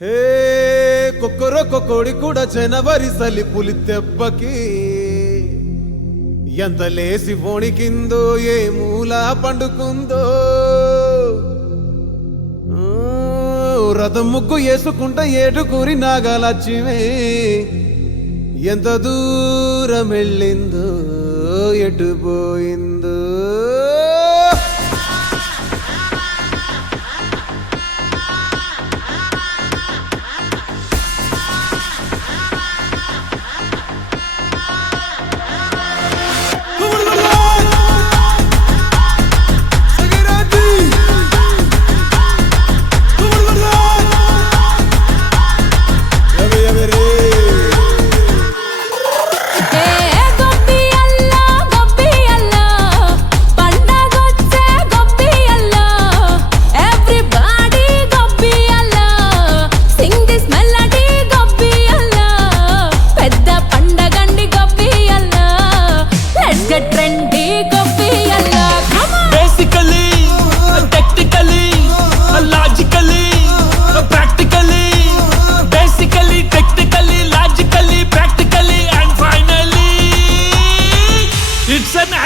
హే కొక్కరొక్క కోడి కూడా జనవరి సలి పులి దెబ్బకి ఎంత లేసి వణికిందో ఏ మూల పండుకుందో రథం ముగ్గు వేసుకుంట ఏడుగురి నాగలక్ష్మి ఎంత దూరం వెళ్ళిందో ఎటు పోయిందో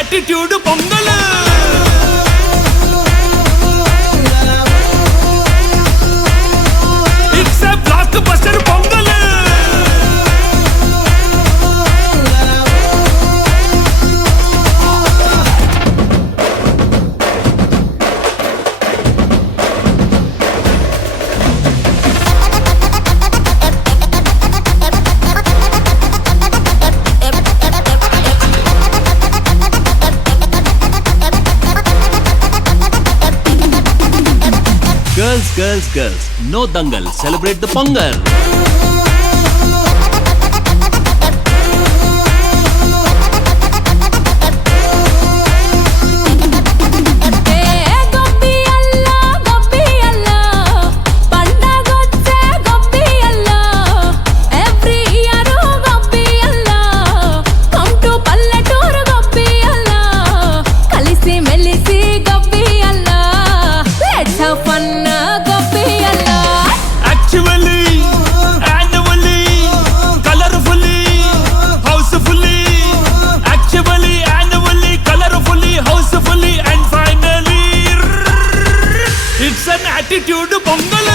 attitude pongal it's a block buster pongal Girls, no dangal, celebrate the Pongal. Attitude pongal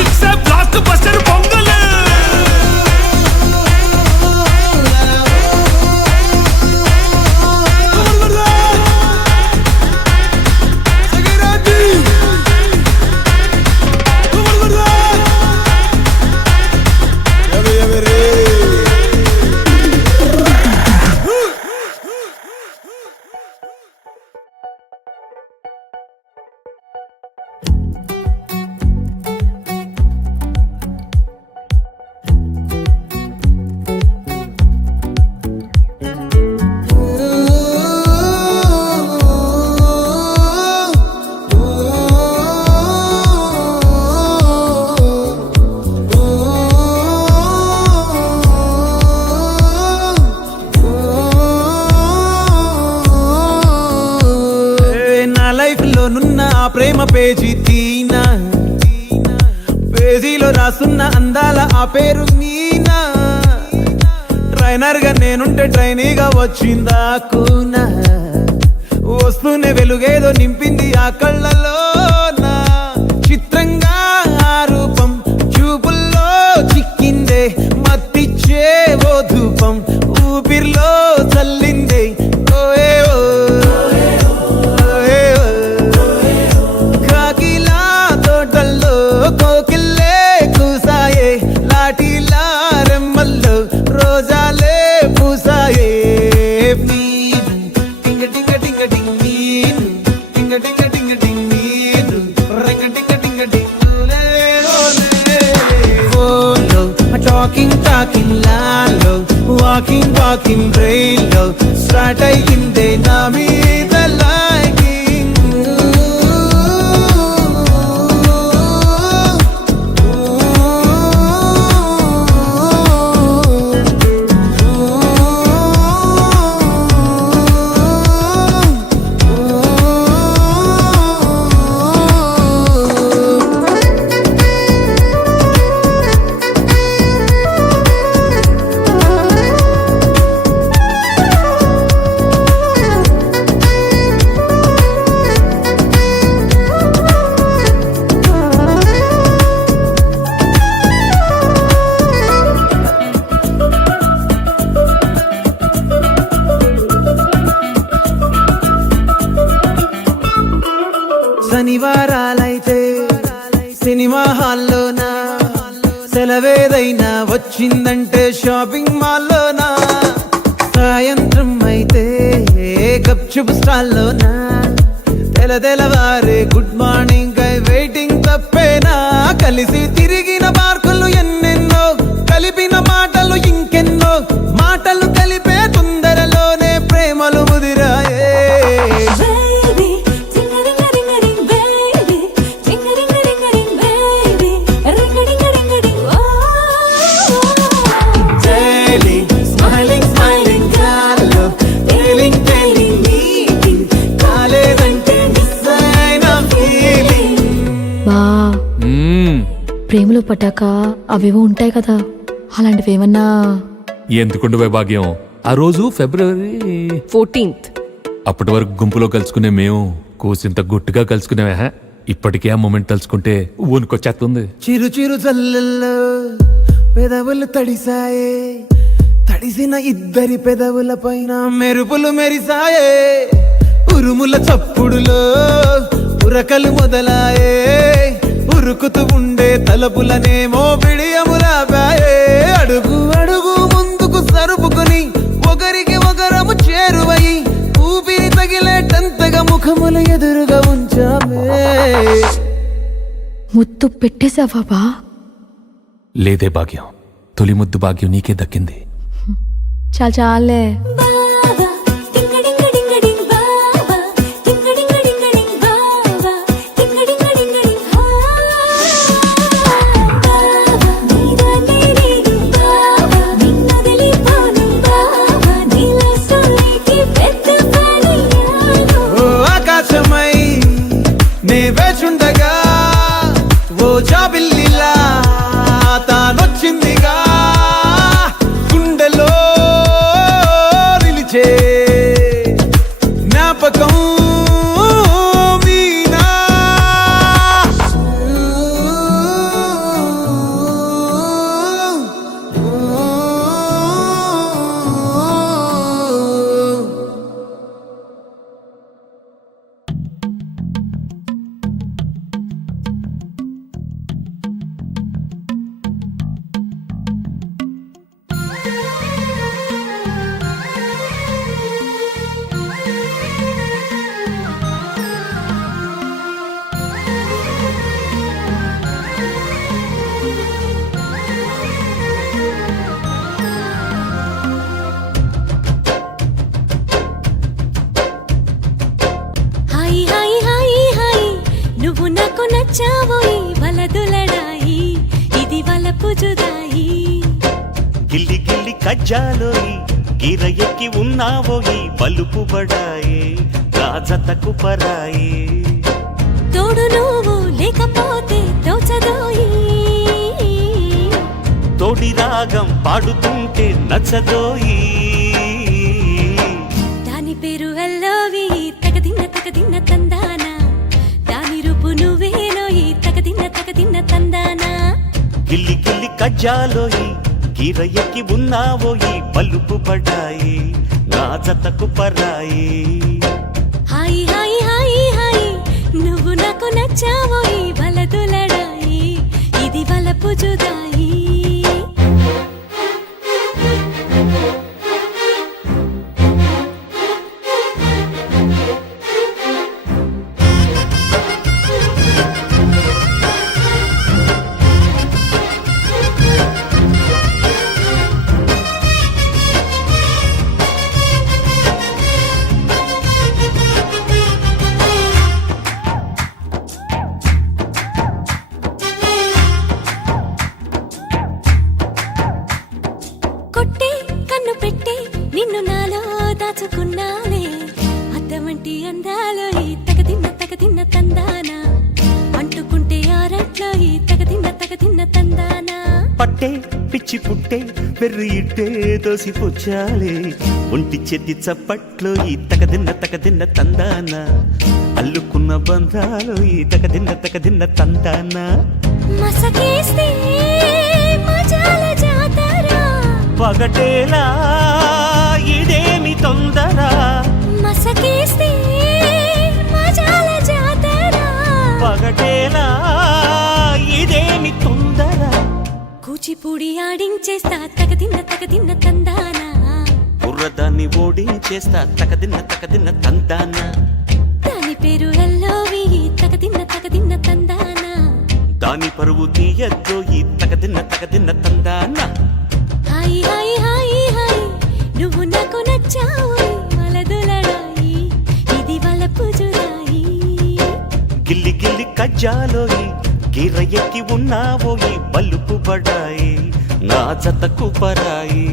it's a block buster pongal నున్న ప్రేమ పేజీ తీనా పేజీలో రాసున్న అందాల ఆ పేరు మీనా ట్రైనర్ గా నేనుంటే ట్రైనీగా వచ్చిందా కూనా వస్తూనే వెలుగేదో నింపింది ఆ కళ్ళలో నా చిత్రంగా ఆ రూపం చూపుల్లో చిక్కిందే మత్తిచ్చే ఓ ధూపం ఊపిరిలో చల్లిందే ఓయే ఓ కోకిల్లే కూసాయే లాఠీలా రెమ్మల్లో రోజాలే పూసాయే టింగ టింగ టింగ టింగ్ నీను టింగ టింగ టింగ టింగ్ నీను రింగ టింగ టింగ టింగ్ ఫోన్లో టాకింగ్ లాలో వాకింగ్ బ్రెయిన్లో స్టార్ట్ అయ్యిందే నా మీద లైకింగ్ శనివారాలైతే సినిమా హాల్లోనా, సెలవేదైనా వచ్చిందంటే షాపింగ్ మాల్లోనా, సాయంత్రం అయితే గప్చుప్ స్టాల్లోనా, తెలవారే గుడ్ మార్నింగ్ కై వెయిటింగ్ తప్పేనా, కలిసి తిరిగిన పార్కులు ఎన్నెన్నో, కలిపిన మాటలు ఇంకెన్నో, మాటలు కలిపే తొందరలోనే ప్రేమలు ముదిరాయే. ప్రేమలో పట్టాక అవేవో ఉంటాయి కదా, అలాంటివి ఏమన్నా? ఎందుకుండు భాగ్యం, ఆ రోజు ఫిబ్రవరి 14th. అప్పటి వరకు గుంపులో కలుసుకునే మేము కూసింత గుట్టుగా కలుసుకునేవా. ఇప్పటికే ఆ మూమెంట్ తలుచుకుంటే ఊనుకొచ్చేస్తుంది. చిరు చిరు చల్లల్లో పెదవులు తడిసాయే, తడిసిన ఇద్దరి పెదవుల పైన మెరుపులు మెరిసాయే, ఉరుముల చప్పుడులో ఉరకలు మొదలాయే, ఉరుకుతూ ఉండే తలపులనేమో బిడియములాపాయే, అడుగు అడుగు ముందుకు సరుపుకుని ఒకరికి ఒకరము చేరువై ఊపిరి తగిలేటంతగా ముఖములు ఎదురుగా ఉంచామే. ముద్దు పెట్టేశావా బా? లేదే భాగ్యం, తొలి ముద్దు భాగ్యం నీకే దక్కింది. చాలే. ఆకాశమై నే వేచుండగా ఓ జాబిల్లిలా తానొచ్చిందిగా, గుండెలో నిలిచే జ్ఞాపకం మీనా. నువ్వు నాకు నచ్చావోయి వలదులడాయి, ఇది వలపు జుదాయి. గిల్లి గిల్లి కజ్జాలోయి గిర ఎక్కి ఉన్నావోయి, బలుపు బడాయి రాజతకు పరాయి. తోడు నువ్వు లేకపోతే తోచదోయి, తోడి రాగం పాడుతుంటే నచ్చదోయి. దాని పేరు అల్లోవి తగదిన్న తందానా, దాని రూపు నువ్వేనోయి తగదిన్న తందానా. గిల్లి గిల్లి కజ్జాలోయి గిర ఎక్కి ఉన్నావోయి, బలుపు బడాయి రాజతకు పరాయి. హాయి హాయి హాయి హాయి నువ్వు నాకు నచ్చావోయి వలదులడాయి, ఇది వలపు జుదాయి. కొట్టే కన్ను పెట్టే నిన్ను నాలో దాచుకున్నానే, అద్దమంటి అందాలో ఈ తగదిన్న తందానా, అంటుకుంటే ఆరట్లో ఈ తగదిన్న తందానా. పట్టే పిచ్చి పుట్టే వెర్రి ఇట్టే దోసిపుచ్చాలే, ఒంటి చేతి చప్పట్లో ఈ తగదిన్న తందాన, అల్లుకున్న బంధాలు ఈ తగదిన్న తందాన. మసకేస్తే మజాల జాతర, పగటేలా ఇదేమి తొందర, మసకేస్తే మజాల జాతర, ఓడించేస్తా తగదిన్న తందానా బుర్రదాన్ని ఓడించేస్తా తకదిన్న తందానా దాని పేరు ఎల్లోవి తగదిన్న తందానా దాని పరువు తీయద్దో ఈ తకదిన్న తందానా హాయ్ హాయ్ హాయ్ హాయ్ నువ్వు నాకు నచ్చావు మలదులడాయి ఇది వలపు జుదాయి గిల్లి గిల్లి కజ్జాలోయి గిర్ర ఎక్కి ఉన్నావోయి బల్లుపు బడాయి నా జతకు పరాయి